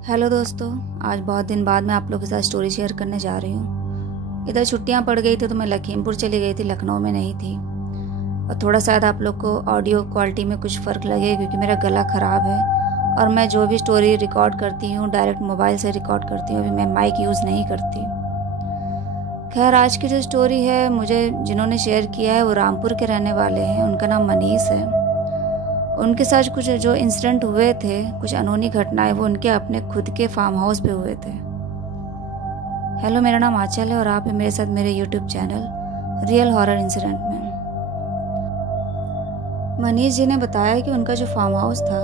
Hello दोस्तों, आज बहुत दिन बाद मैं आप लोगों के साथ स्टोरी शेयर करने जा रही हूँ। इधर छुट्टियाँ पड़ गई थी तो मैं लखीमपुर चली गई थी, लखनऊ में नहीं थी। और थोड़ा शायद आप लोग को ऑडियो क्वालिटी में कुछ फ़र्क लगे क्योंकि मेरा गला ख़राब है और मैं जो भी स्टोरी रिकॉर्ड करती हूँ डायरेक्ट मोबाइल से रिकॉर्ड करती हूँ, अभी मैं माइक यूज़ नहीं करती। खैर, आज की जो स्टोरी है मुझे जिन्होंने शेयर किया है वो रामपुर के रहने वाले हैं। उनका नाम मनीष है। उनके साथ कुछ जो इंसिडेंट हुए थे, कुछ अनहोनी घटनाएं, वो उनके अपने खुद के फार्म हाउस पे हुए थे। हेलो, मेरा नाम आंचल है और आप हैं मेरे साथ मेरे YouTube channel real horror incident में। मनीष जी ने बताया कि उनका जो फार्म हाउस था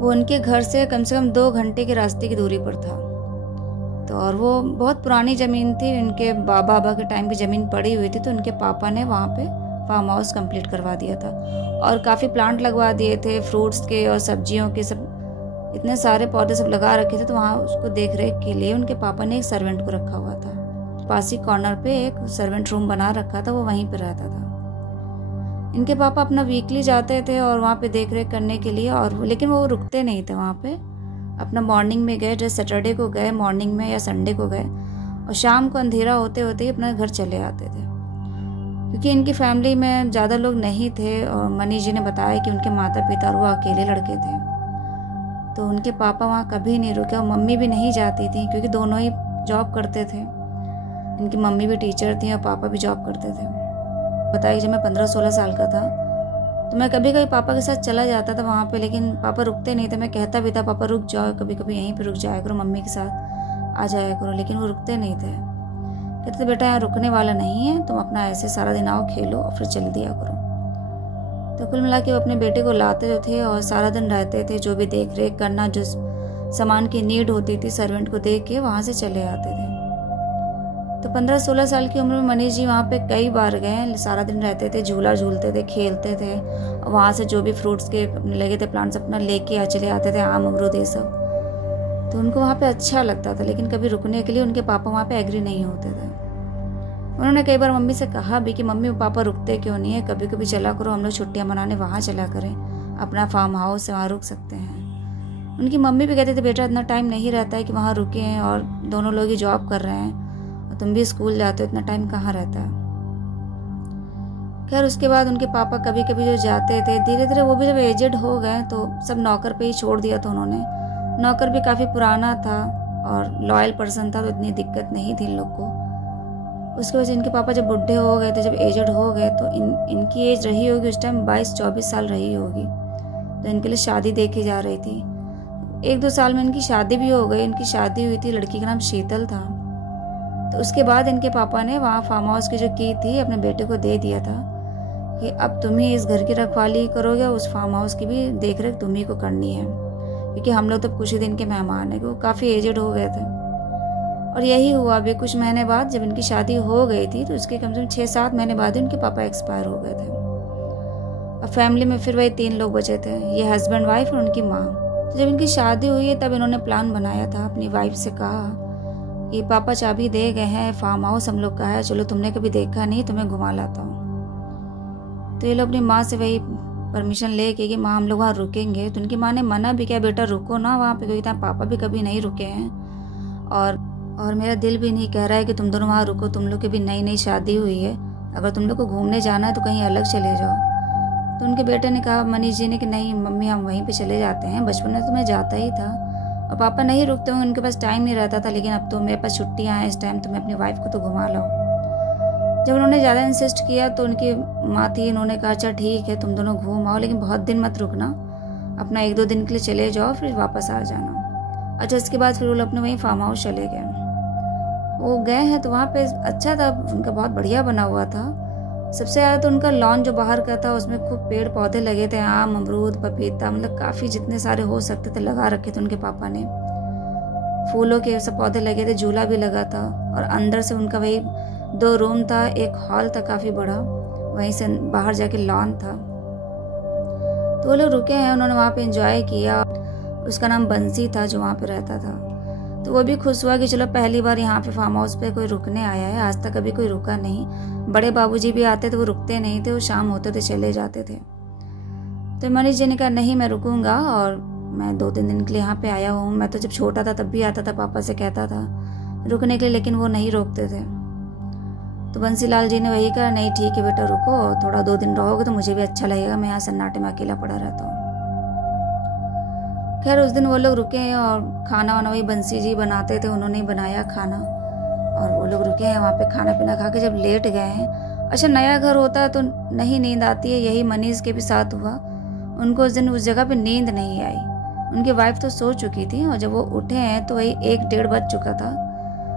वो उनके घर से कम 2 घंटे के रास्ते की दूरी पर था। तो और वो बहुत पुरानी ज़मीन थी, उनके बाबा के टाइम की ज़मीन पड़ी हुई थी, तो उनके पापा ने वहाँ पे फार्म हाउस कंप्लीट करवा दिया था और काफ़ी प्लांट लगवा दिए थे, फ्रूट्स के और सब्जियों के, सब इतने सारे पौधे सब लगा रखे थे। तो वहाँ उसको देख रेख के लिए उनके पापा ने एक सर्वेंट को रखा हुआ था। पास ही कॉर्नर पे एक सर्वेंट रूम बना रखा था, वो वहीं पे रहता था। इनके पापा अपना वीकली जाते थे और वहाँ पे देख रेख करने के लिए, और लेकिन वो रुकते नहीं थे वहाँ पे। अपना मॉर्निंग में गए, जैसे सैटरडे को गए मॉर्निंग में या संडे को गए, और शाम को अंधेरा होते होते ही अपना घर चले आते थे। क्योंकि इनकी फैमिली में ज़्यादा लोग नहीं थे और मनीष जी ने बताया कि उनके माता पिता और वो अकेले लड़के थे, तो उनके पापा वहाँ कभी नहीं रुके और मम्मी भी नहीं जाती थी क्योंकि दोनों ही जॉब करते थे। इनकी मम्मी भी टीचर थी और पापा भी जॉब करते थे। बताइए, जब मैं 15-16 साल का था तो मैं कभी कभी पापा के साथ चला जाता था वहाँ पे, लेकिन पापा रुकते नहीं थे। मैं कहता भी था पापा रुक जाओ, कभी कभी यहीं पे रुक जाया करो, मम्मी के साथ आ जाया करो, लेकिन वो रुकते नहीं थे। कहते थे बेटा यहाँ रुकने वाला नहीं है, तुम अपना ऐसे सारा दिन आओ, खेलो और फिर चल दिया करो। तो कुल मिला के वो अपने बेटे को लाते जो थे और सारा दिन रहते थे, जो भी देख रेख करना, जो सामान की नीड होती थी सर्वेंट को देख के वहाँ से चले आते थे। तो 15-16 साल की उम्र में मनीष जी वहाँ पे कई बार गए, सारा दिन रहते थे, झूला झूलते थे, खेलते थे, और वहाँ से जो भी फ्रूट्स के अपने लगे थे प्लांट्स अपना लेके चले आते थे, आम अमरूद ये सब। तो उनको वहाँ पे अच्छा लगता था, लेकिन कभी रुकने के लिए उनके पापा वहाँ पे एग्री नहीं होते थे। उन्होंने कई बार मम्मी से कहा भी कि मम्मी पापा रुकते क्यों नहीं है, कभी कभी चला करो, हम लोग छुट्टियाँ मनाने वहाँ चला करें, अपना फार्म हाउस है वहाँ रुक सकते हैं। उनकी मम्मी भी कहते थे बेटा इतना टाइम नहीं रहता है कि वहाँ रुकें, और दोनों लोग ही जॉब कर रहे हैं और तुम भी स्कूल जाते हो, इतना टाइम कहाँ रहता है। खैर, उसके बाद उनके पापा कभी कभी जो जाते थे, धीरे धीरे वो भी जब एजेड हो गए तो सब नौकर पे ही छोड़ दिया था उन्होंने। नौकर भी काफ़ी पुराना था और लॉयल पर्सन था, तो इतनी दिक्कत नहीं थी इन लोग को। उसके वजह से इनके पापा जब बुढ़े हो गए थे, जब एजेड हो गए, तो इनकी एज रही होगी उस टाइम 22-24 साल रही होगी। तो इनके लिए शादी देखी जा रही थी। 1-2 साल में इनकी शादी भी हो गई। इनकी शादी हुई थी, लड़की का नाम शीतल था। तो उसके बाद इनके पापा ने वहाँ फार्म हाउस की जो की थी अपने बेटे को दे दिया था कि अब तुम ही इस घर की रखवाली करोगे, उस फार्म हाउस की भी देख रेख तुम ही को करनी है, क्योंकि हम लोग तो कुछ ही दिन के मेहमान हैं, वो काफ़ी एजेड हो गए थे। और यही हुआ। अभी कुछ महीने बाद जब इनकी शादी हो गई थी तो उसके कम से कम 6-7 महीने बाद उनके पापा एक्सपायर हो गए थे। अब फैमिली में फिर वही 3 लोग बचे थे, ये हस्बैंड, वाइफ और उनकी माँ। तो जब इनकी शादी हुई है तब इन्होंने प्लान बनाया था, अपनी वाइफ से कहा कि पापा चाबी दे गए हैं, फार्म हाउस हम लोग का है, चलो तुमने कभी देखा नहीं, तुम्हें घुमा लाता हूँ। तो ये लोग अपनी माँ से वही परमिशन ले के कि माँ हम लोग वहाँ रुकेंगे। तो उनकी माँ ने मना भी किया, बेटा रुको ना वहाँ पे, क्योंकि पापा भी कभी नहीं रुके हैं और मेरा दिल भी नहीं कह रहा है कि तुम दोनों वहाँ रुको, तुम लोग की भी नई नई शादी हुई है, अगर तुम लोग को घूमने जाना है तो कहीं अलग चले जाओ। तो उनके बेटे ने कहा, मनीष जी ने, कि नहीं मम्मी हम वहीं पे चले जाते हैं, बचपन में तो मैं जाता ही था और पापा नहीं रुकते होंगे, उनके पास टाइम नहीं रहता था, लेकिन अब तो मेरे पास छुट्टियाँ हैं इस टाइम, तो मैं अपनी वाइफ को तो घुमा लाऊं। जब उन्होंने ज़्यादा इंसिस्ट किया तो उनकी माँ थी, उन्होंने कहा अच्छा ठीक है तुम दोनों घूम आओ, लेकिन बहुत दिन मत रुकना, अपना 1-2 दिन के लिए चले जाओ फिर वापस आ जाना। अच्छा, इसके बाद फिर वो लोग अपने वहीं फार्म हाउस चले गए। वो गए हैं तो वहाँ पे अच्छा था, उनका बहुत बढ़िया बना हुआ था। सबसे ज़्यादा तो उनका लॉन जो बाहर का था उसमें खूब पेड़ पौधे लगे थे, आम अमरूद पपीता, मतलब काफ़ी जितने सारे हो सकते थे लगा रखे थे उनके पापा ने। फूलों के सब पौधे लगे थे, झूला भी लगा था, और अंदर से उनका वही 2 रूम था, एक हॉल था काफ़ी बड़ा, वहीं से बाहर जाके लॉन था। तो वो लोग रुके हैं, उन्होंने वहाँ पे एंजॉय किया। उसका नाम बंसी था जो वहाँ पे रहता था। तो वो भी खुश हुआ कि चलो पहली बार यहाँ पे फार्म हाउस पे कोई रुकने आया है, आज तक कभी कोई रुका नहीं। बड़े बाबूजी भी आते थे, वो रुकते नहीं थे, वो शाम होते थे चले जाते थे। तो मनीष जी ने कहा नहीं मैं रुकूंगा, और मैं 2-3 दिन के लिए यहाँ पे आया हूँ, मैं तो जब छोटा था तब भी आता था, पापा से कहता था रुकने के लिए, लेकिन वो नहीं रोकते थे। तो बंसीलाल जी ने वही कहा, नहीं ठीक है बेटा रुको, थोड़ा 2 दिन रहोगे तो मुझे भी अच्छा लगेगा, मैं यहाँ सन्नाटे में अकेला पड़ा रहता हूँ। खैर उस दिन वो लोग रुके हैं और खाना वाना वही बंसी जी बनाते थे, उन्होंने ही बनाया खाना, और वो लोग रुके हैं वहाँ पे खाना पीना खा के जब लेट गए हैं। अच्छा नया घर होता है तो नहीं नींद आती है, यही मनीष के भी साथ हुआ। उनको उस दिन उस जगह पे नींद नहीं आई, उनकी वाइफ तो सो चुकी थी और जब वो उठे हैं तो वही 1-1:30 बज चुका था।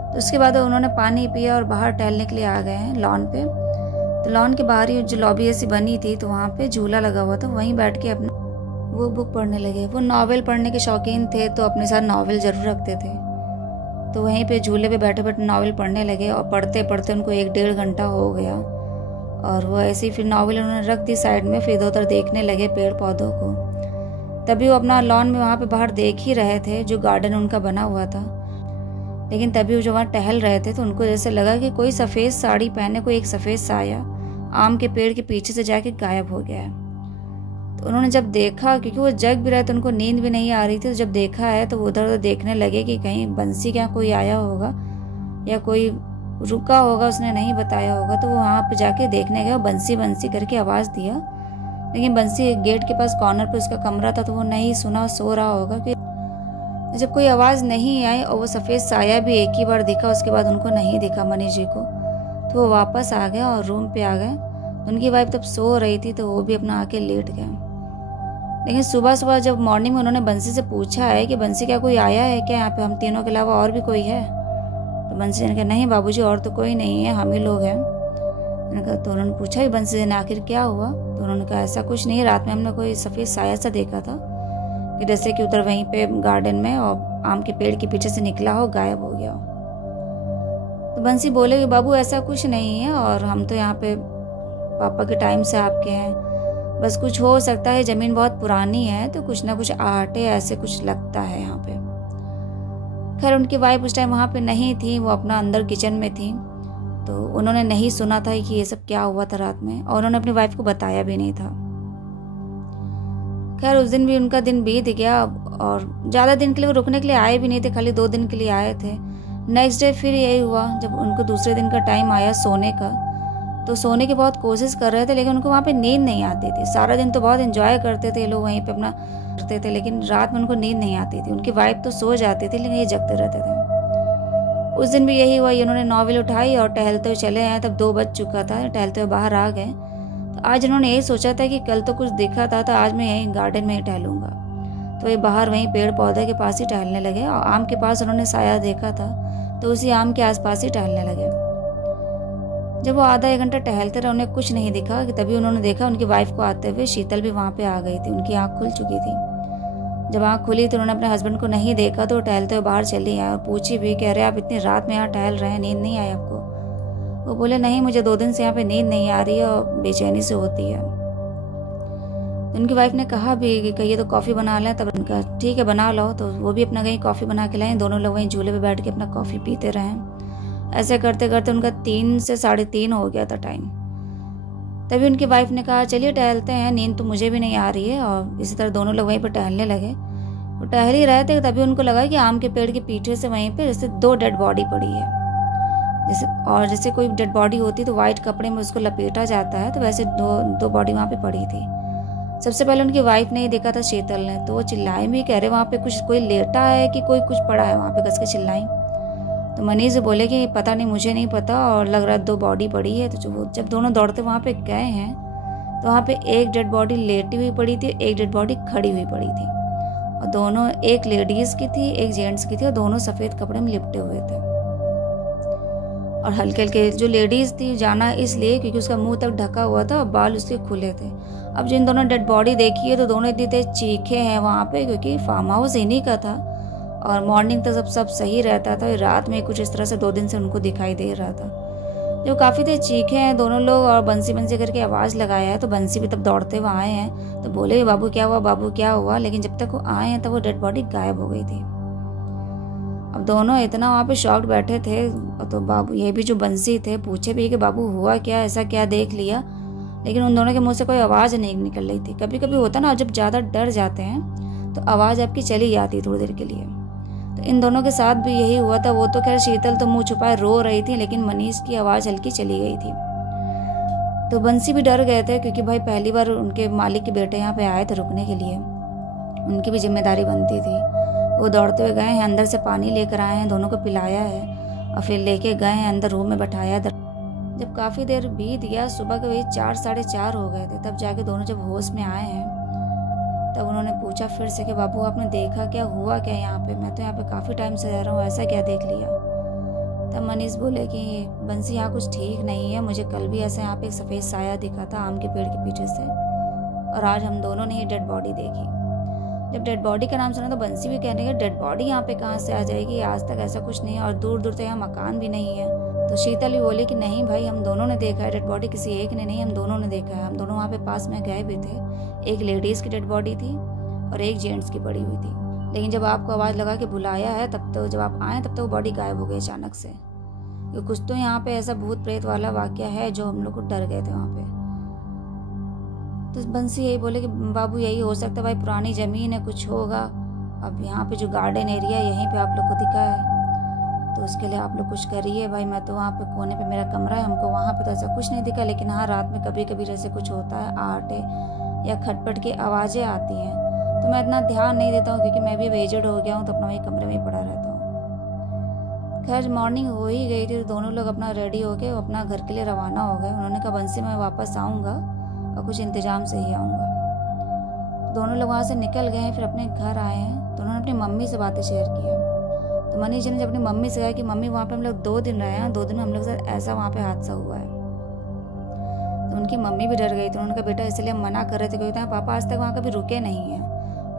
तो उसके बाद उन्होंने पानी पिया और बाहर टहलने के लिए आ गए हैं लॉन पे। तो लॉन के बाहर ही जो लॉबी ऐसी बनी थी तो वहाँ पे झूला लगा हुआ था, वहीं बैठ के अपना वो बुक पढ़ने लगे। वो नॉवेल पढ़ने के शौकीन थे तो अपने साथ नॉवेल जरूर रखते थे। तो वहीं पे झूले पे बैठे बैठे नॉवेल पढ़ने लगे और पढ़ते पढ़ते उनको 1-1.5 घंटा हो गया। और वो ऐसे ही फिर नॉवेल उन्होंने रख दी साइड में, फिर इधर उधर देखने लगे पेड़ पौधों को। तभी वो अपना लॉन में वहाँ पे बाहर देख ही रहे थे जो गार्डन उनका बना हुआ था। लेकिन तभी वो जो वहाँ टहल रहे थे तो उनको जैसे लगा कि कोई सफ़ेद साड़ी पहने कोई एक सफ़ेद साया आम के पेड़ के पीछे से जाके गायब हो गया है। तो उन्होंने जब देखा, क्योंकि वो जग भी रहे तो उनको नींद भी नहीं आ रही थी, तो जब देखा है तो वो उधर उधर देखने लगे कि कहीं बंसी क्या कोई आया होगा या कोई रुका होगा, उसने नहीं बताया होगा। तो वो वहाँ पे जाके देखने गए, बंसी बंसी करके आवाज़ दिया, लेकिन बंसी गेट के पास कॉर्नर पे उसका कमरा था तो वो नहीं सुना, सो रहा होगा। कि जब कोई आवाज़ नहीं आई और वो सफ़ेद साया भी एक ही बार दिखा, उसके बाद उनको नहीं दिखा मनीष जी को, तो वो वापस आ गए और रूम पे आ गए। उनकी वाइफ तब सो रही थी तो वो भी अपना आके लेट गए। लेकिन सुबह सुबह जब मॉर्निंग में उन्होंने बंसी से पूछा है कि बंसी क्या कोई आया है क्या यहाँ पे, हम तीनों के अलावा और भी कोई है? तो बंसी ने कहा नहीं बाबूजी और तो कोई नहीं है, हम ही लोग हैं। उन्होंने कहा, तो उन्होंने पूछा कि बंसी ने आखिर क्या हुआ? तो उन्होंने कहा ऐसा कुछ नहीं है, रात में हमने कोई सफ़ेद साया सा देखा था कि जैसे कि उधर वहीं पे गार्डन में और आम के पेड़ के पीछे से निकला हो, गायब हो गया हो। तो बंसी बोले कि बाबू ऐसा कुछ नहीं है, और हम तो यहाँ पे पापा के टाइम से आपके हैं, बस कुछ हो सकता है, ज़मीन बहुत पुरानी है तो कुछ ना कुछ आहटे ऐसे कुछ लगता है यहाँ पे। खैर उनकी वाइफ उस टाइम वहाँ पे नहीं थी, वो अपना अंदर किचन में थी, तो उन्होंने नहीं सुना था कि ये सब क्या हुआ था रात में, और उन्होंने अपनी वाइफ को बताया भी नहीं था। खैर उस दिन भी उनका दिन बीत गया और ज़्यादा दिन के लिए वो रुकने के लिए आए भी नहीं थे, खाली 2 दिन के लिए आए थे। नेक्स्ट डे फिर यही हुआ, जब उनको दूसरे दिन का टाइम आया सोने का, तो सोने की बहुत कोशिश कर रहे थे लेकिन उनको वहाँ पे नींद नहीं आती थी। सारा दिन तो बहुत एंजॉय करते थे ये लोग, वहीं पे अपना करते थे, लेकिन रात में उनको नींद नहीं आती थी। उनकी वाइफ तो सो जाती थी लेकिन ये जगते रहते थे। उस दिन भी यही हुआ, उन्होंने नॉवेल उठाई और टहलते हुए चले आए। तब 2 बज चुका था, टहलते हुए बाहर आ गए। तो आज उन्होंने यही सोचा था कि कल तो कुछ दिखा था तो आज मैं यहीं गार्डन में ही टहलूंगा। तो ये बाहर वहीं पेड़ पौधे के पास ही टहलने लगे, और आम के पास उन्होंने साया देखा था तो उसी आम के आसपास ही टहलने लगे। जब वो आधा 1 घंटा टहलते रहे, उन्हें कुछ नहीं दिखा कि तभी उन्होंने देखा उनकी वाइफ को आते हुए। शीतल भी वहाँ पे आ गई थी, उनकी आँख खुल चुकी थी। जब आँख खुली तो उन्होंने अपने हस्बैंड को नहीं देखा तो टहलते हुए बाहर चली आई और पूछी भी, कह रहे आप इतनी रात में यहाँ टहल रहे हैं, नींद नहीं आई आपको? वो बोले नहीं, मुझे 2 दिन से यहाँ पे नींद नहीं आ रही है और बेचैनी से होती है। उनकी वाइफ ने कहा भी कि कहिए तो कॉफ़ी बना लें, तब उनका ठीक है बना लो। तो वो भी अपना कहीं कॉफ़ी बना के लाए, दोनों लोग वहीं झूले पे बैठ के अपना कॉफ़ी पीते रहे। ऐसे करते करते उनका 3 से 3:30 हो गया था टाइम। तभी उनकी वाइफ ने कहा चलिए टहलते हैं, नींद तो मुझे भी नहीं आ रही है। और इसी तरह दोनों लोग वहीं पर टहलने लगे। वो टहल ही रहे थे तभी उनको लगा कि आम के पेड़ के पीछे से वहीं पे जैसे 2 डेड बॉडी पड़ी है। जैसे कोई डेड बॉडी होती तो वाइट कपड़े में उसको लपेटा जाता है, तो वैसे दो बॉडी वहाँ पे पड़ी थी। सबसे पहले उनकी वाइफ ने ही देखा था शीतल ने, तो वो चिल्लाई भी, कह रहे वहाँ पे कुछ कोई लेटा है कि कोई कुछ पड़ा है, वहाँ पे कस के चिल्लाई। तो मनीष बोले कि पता नहीं, मुझे नहीं पता, और लग रहा है 2 बॉडी पड़ी है। तो जब दोनों दौड़ते वहाँ पे गए हैं तो वहाँ पे एक डेड बॉडी लेटी हुई पड़ी थी, एक डेड बॉडी खड़ी हुई पड़ी थी, और दोनों एक लेडीज की थी एक जेंट्स की थी, और दोनों सफ़ेद कपड़े में लिपटे हुए थे। और हल्के हल्के जो लेडीज थी जाना इसलिए क्योंकि उसका मुंह तक ढका हुआ था और बाल उसके खुले थे। अब जिन दोनों डेड बॉडी देखी है तो दोनों इतनी तेज चीखे हैं वहाँ पे, क्योंकि फार्म हाउस इन्हीं का था और मॉर्निंग तक सब सही रहता था। रात में कुछ इस तरह से 2 दिन से उनको दिखाई दे रहा था। जो काफ़ी तेज चीखे हैं दोनों लोग, और बंसी बंसी करके आवाज़ लगाया है। तो बंसी भी तब दौड़ते हुए आए हैं, तो बोले बाबू क्या हुआ, बाबू क्या हुआ। लेकिन जब तक वो आए हैं तब वो डेड बॉडी गायब हो गई थी। अब दोनों इतना वहाँ पे शॉक्ड बैठे थे। तो बाबू, ये भी जो बंसी थे, पूछे भी कि बाबू हुआ क्या, ऐसा क्या देख लिया। लेकिन उन दोनों के मुंह से कोई आवाज़ नहीं निकल रही थी। कभी कभी होता ना, जब ज़्यादा डर जाते हैं तो आवाज़ आपकी चली जाती थोड़ी देर के लिए। तो इन दोनों के साथ भी यही हुआ था। वो तो खैर शीतल तो मुंह छुपाए रो रही थी, लेकिन मनीष की आवाज़ हल्की चली गई थी। तो बंसी भी डर गए थे, क्योंकि भाई पहली बार उनके मालिक के बेटे यहाँ पे आए थे रुकने के लिए, उनकी भी जिम्मेदारी बनती थी। वो दौड़ते हुए गए हैं, अंदर से पानी लेकर आए हैं, दोनों को पिलाया है और फिर लेके गए हैं अंदर रूम में बैठाया। जब काफ़ी देर बीत गया, सुबह के वही 4 साढ़े 4 हो गए थे, तब जाके दोनों जब होश में आए हैं तब उन्होंने पूछा फिर से कि बाबू आपने देखा क्या, हुआ क्या यहाँ पे? मैं तो यहाँ पे काफ़ी टाइम से रह रहा हूँ, ऐसा क्या देख लिया? तब मनीष बोले कि बंसी यहाँ कुछ ठीक नहीं है, मुझे कल भी ऐसे यहाँ पे एक सफ़ेद साया दिखा था आम के पेड़ के पीछे से, और आज हम दोनों ने ही डेड बॉडी देखी। जब डेड बॉडी का नाम सुना तो बंसी भी कहने लगी डेड बॉडी यहाँ पे कहाँ से आ जाएगी, आज तक ऐसा कुछ नहीं है और दूर दूर तक यहाँ मकान भी नहीं है। तो शीतल भी बोली कि नहीं भाई, हम दोनों ने देखा है डेड बॉडी, किसी एक ने नहीं, हम दोनों ने देखा है। हम दोनों वहाँ पे पास में गए भी थे, एक लेडीज़ की डेड बॉडी थी और एक जेंट्स की पड़ी हुई थी। लेकिन जब आपको आवाज़ लगा के बुलाया है, तब तो जब आप आए तब तो वो बॉडी गायब हो गई अचानक से। तो कुछ तो यहाँ पे ऐसा भूत प्रेत वाला वाकया है जो हम लोग को डर गए थे वहाँ पे। तो बंसी यही बोले कि बाबू यही हो सकता है भाई, पुरानी ज़मीन है, कुछ होगा। अब यहाँ पे जो गार्डन एरिया है यहीं पे आप लोग को दिखा है, तो उसके लिए आप लोग कुछ करिए भाई। मैं तो वहाँ पे कोने पे मेरा कमरा है, हमको वहाँ पे तो ऐसा कुछ नहीं दिखा, लेकिन हाँ रात में कभी कभी जैसे कुछ होता है, आहटे या खटपट की आवाज़ें आती हैं, तो मैं इतना ध्यान नहीं देता हूँ क्योंकि मैं भी एजेड हो गया हूँ, तो अपना वही कमरे में ही पड़ा रहता हूँ। खैर मॉर्निंग हो ही गई थी, तो दोनों लोग अपना रेडी होके अपना घर के लिए रवाना हो गए। उन्होंने कहा बंसी मैं वापस आऊँगा और कुछ इंतजाम से ही आऊँगा। दोनों लोग वहाँ से निकल गए हैं, फिर अपने घर आए हैं, तो उन्होंने अपनी मम्मी से बातें शेयर किया। तो मनीष जी ने जब अपनी मम्मी से कहा कि मम्मी वहाँ पे हम लोग 2 दिन रहे हैं, 2 दिन में हम लोग के साथ ऐसा वहाँ पे हादसा हुआ है। तो उनकी मम्मी भी डर गई थी। उन्होंने कहा बेटा इसलिए हम मना कर रहे थे क्योंकि पापा आज तक वहाँ कभी रुके नहीं हैं।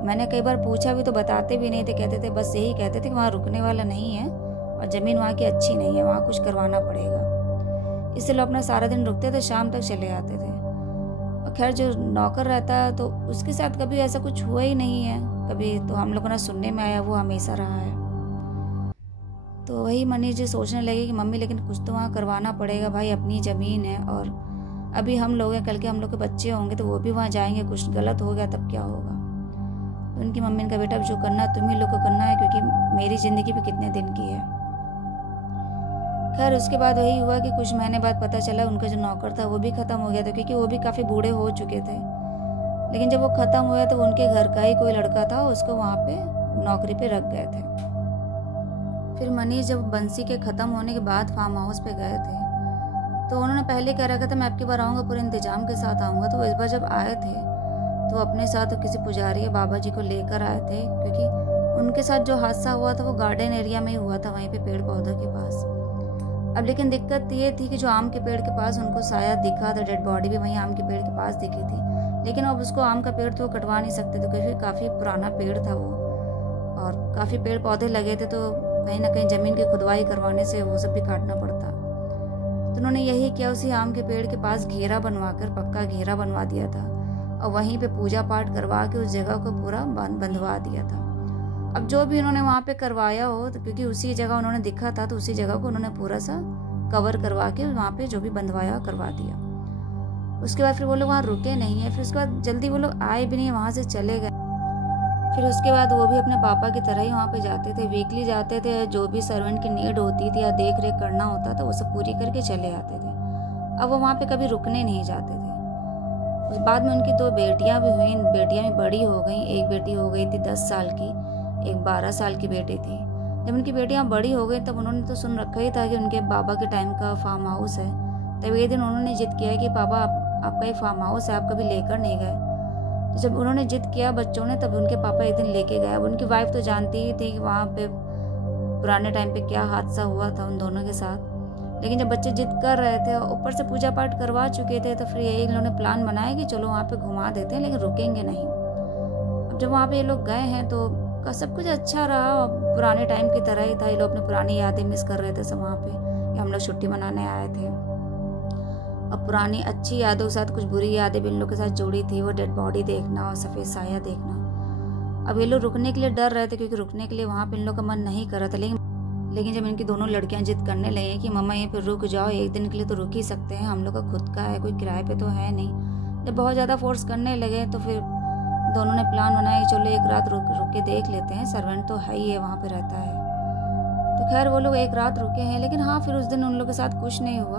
मैंने कई बार पूछा भी तो बताते भी नहीं थे, कहते थे बस यही कहते थे कि वहाँ रुकने वाला नहीं है और ज़मीन वहाँ की अच्छी नहीं है, वहाँ कुछ करवाना पड़ेगा। इसलिए लोग अपना सारा दिन रुकते थे, शाम तक चले आते थे। और खैर जो नौकर रहता है तो उसके साथ कभी ऐसा कुछ हुआ ही नहीं है, कभी तो हम लोगों ने सुनने में आया, वो हमेशा रहा है। तो वही मनीष जी सोचने लगे कि मम्मी लेकिन कुछ तो वहाँ करवाना पड़ेगा भाई, अपनी ज़मीन है और अभी हम लोग हैं, कल के हम लोग के बच्चे होंगे तो वो भी वहाँ जाएंगे, कुछ गलत हो गया तब क्या होगा। तो उनकी मम्मी ने कहा बेटा जो करना है तुम ही लोग को करना है, क्योंकि मेरी ज़िंदगी भी कितने दिन की है। खैर उसके बाद वही हुआ कि कुछ महीने बाद पता चला उनका जो नौकर था वो भी ख़त्म हो गया था, क्योंकि वो भी काफ़ी बूढ़े हो चुके थे। लेकिन जब वो ख़त्म हुआ तो उनके घर का ही कोई लड़का था, उसको वहाँ पे नौकरी पे रख गए थे। फिर मनीष जब बंसी के ख़त्म होने के बाद फार्म हाउस पे गए थे तो उन्होंने पहले कह रखा था मैं आपकी बार आऊँगा, पूरे इंतजाम के साथ आऊँगा। तो इस बार जब आए थे तो अपने साथ किसी पुजारी या बाबा जी को लेकर आए थे, क्योंकि उनके साथ जो हादसा हुआ था वो गार्डन एरिया में ही हुआ था, वहीं पे पेड़ पौधों के पास। अब लेकिन दिक्कत ये थी कि जो आम के पेड़ के पास उनको साया दिखा था, डेड बॉडी भी वहीं आम के पेड़ के पास दिखी थी, लेकिन अब उसको आम का पेड़ तो वो कटवा नहीं सकते थे क्योंकि काफ़ी पुराना पेड़ था वो, और काफ़ी पेड़ पौधे लगे थे, तो कहीं ना कहीं ज़मीन की खुदवाई करवाने से वो सब भी काटना पड़ता। तो उन्होंने यही किया, उसी आम के पेड़ के पास घेरा बनवा कर पक्का घेरा बनवा दिया था और वहीं पे पूजा पाठ करवा के उस जगह को पूरा बंधवा दिया था। अब जो भी उन्होंने वहाँ पे करवाया हो, तो क्योंकि उसी जगह उन्होंने दिखा था तो उसी जगह को उन्होंने पूरा सा कवर करवा के वहाँ पे जो भी बंधवाया करवा दिया। उसके बाद फिर वो लोग वहाँ रुके नहीं है, फिर उसके बाद जल्दी वो लोग आए भी नहीं, वहाँ से चले गए। फिर उसके बाद वो भी अपने पापा की तरह ही वहाँ पे जाते थे, वीकली जाते थे, जो भी सर्वेंट की नीड होती थी या देख रेख करना होता था वो सब पूरी करके चले आते थे। अब वो वहाँ पे कभी रुकने नहीं जाते थे। उस बाद में उनकी 2 बेटियाँ भी हुई, बेटियाँ भी बड़ी हो गई, एक बेटी हो गई थी 10 साल की, एक 12 साल की बेटी थी। जब उनकी बेटियाँ बड़ी हो गई तब उन्होंने तो सुन रखा ही था कि उनके बाबा के टाइम का फार्म हाउस है। तब एक दिन उन्होंने जिद किया कि पापा आपका एक फार्म हाउस है, आप कभी लेकर नहीं गए। तो जब उन्होंने जिद किया बच्चों ने, तब उनके पापा एक दिन लेके गए। अब उनकी वाइफ तो जानती ही थी कि वहाँ पे पुराने टाइम पे क्या हादसा हुआ था उन दोनों के साथ, लेकिन जब बच्चे जिद कर रहे थे और ऊपर से पूजा पाठ करवा चुके थे, तो फिर यही इन्होंने प्लान बनाया कि चलो वहाँ पे घुमा देते हैं, लेकिन रुकेंगे नहीं। अब जब वहाँ पे ये लोग गए हैं तो सब कुछ अच्छा रहा, पुराने टाइम की तरह ही था। ये लोग अपनी पुरानी यादें मिस कर रहे थे सब वहाँ पे, कि हम लोग छुट्टी मनाने आए थे। और पुरानी अच्छी यादों के साथ कुछ बुरी यादें भी इन लोग के साथ जुड़ी थी, वो डेड बॉडी देखना और सफ़ेद साया देखना। अब ये लोग रुकने के लिए डर रहे थे, क्योंकि रुकने के लिए वहाँ पे इन लोग का मन नहीं कर रहा था। लेकिन जब इनकी दोनों लड़कियां जिद करने लगी कि मम्मा यहीं पे रुक जाओ, एक दिन के लिए तो रुक ही सकते हैं, हम लोग का खुद का है, कोई किराए पे तो है नहीं। जब बहुत ज़्यादा फोर्स करने लगे तो फिर दोनों ने प्लान बनाया कि चलो एक रात रुक के देख लेते हैं, सर्वेंट तो है ही है, वहाँ पे रहता है। तो खैर वो लोग एक रात रुके हैं, लेकिन हाँ फिर उस दिन उन लोग के साथ कुछ नहीं हुआ।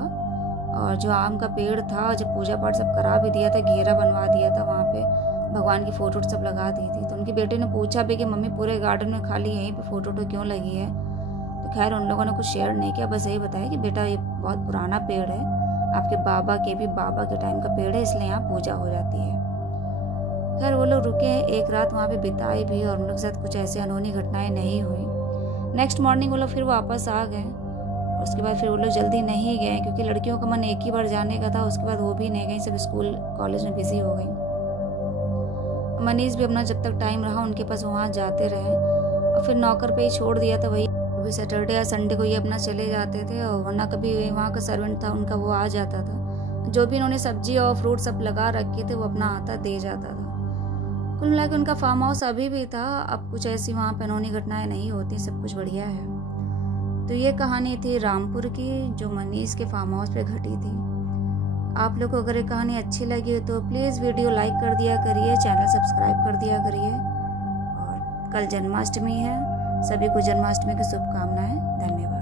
और जो आम का पेड़ था, जब पूजा पाठ सब करा भी दिया था, घेरा बनवा दिया था, वहाँ पे भगवान की फ़ोटो सब लगा दी थी। तो उनकी बेटे ने पूछा भी कि मम्मी पूरे गार्डन में खाली यहीं पे फ़ोटो क्यों लगी है। तो खैर उन लोगों ने कुछ शेयर नहीं किया, बस यही बताया कि बेटा ये बहुत पुराना पेड़ है, आपके बाबा के टाइम का पेड़ है, इसलिए यहाँ पूजा हो जाती है। खैर वो लोग रुके हैं, एक रात वहाँ पे बिताई भी और उन लोग के साथ कुछ ऐसी अनहोनी घटनाएं नहीं हुई। नेक्स्ट मॉर्निंग वो लोग फिर वापस आ गए। उसके बाद फिर वो लोग जल्दी नहीं गए, क्योंकि लड़कियों का मन एक ही बार जाने का था। उसके बाद वो भी नहीं गई, सब स्कूल कॉलेज में बिजी हो गई। मनीष भी अपना जब तक टाइम रहा उनके पास वहाँ जाते रहे, और फिर नौकर पे ही छोड़ दिया था। वही कभी सैटरडे या संडे को ये अपना चले जाते थे, और वरना कभी वहाँ का सर्वेंट था उनका, वो आ जाता था। जो भी उन्होंने सब्जी और फ्रूट सब लगा रखे थे वो अपना आता दे जाता था। कुल मिला के उनका फार्म हाउस अभी भी था। अब कुछ ऐसी वहाँ पे अनहोनी घटनाएं नहीं होती, सब कुछ बढ़िया है। तो ये कहानी थी रामपुर की, जो मनीष के फार्म हाउस पे घटी थी। आप लोग को अगर ये कहानी अच्छी लगी तो प्लीज़ वीडियो लाइक कर दिया करिए, चैनल सब्सक्राइब कर दिया करिए। और कल जन्माष्टमी है, सभी को जन्माष्टमी की शुभकामनाएं। धन्यवाद।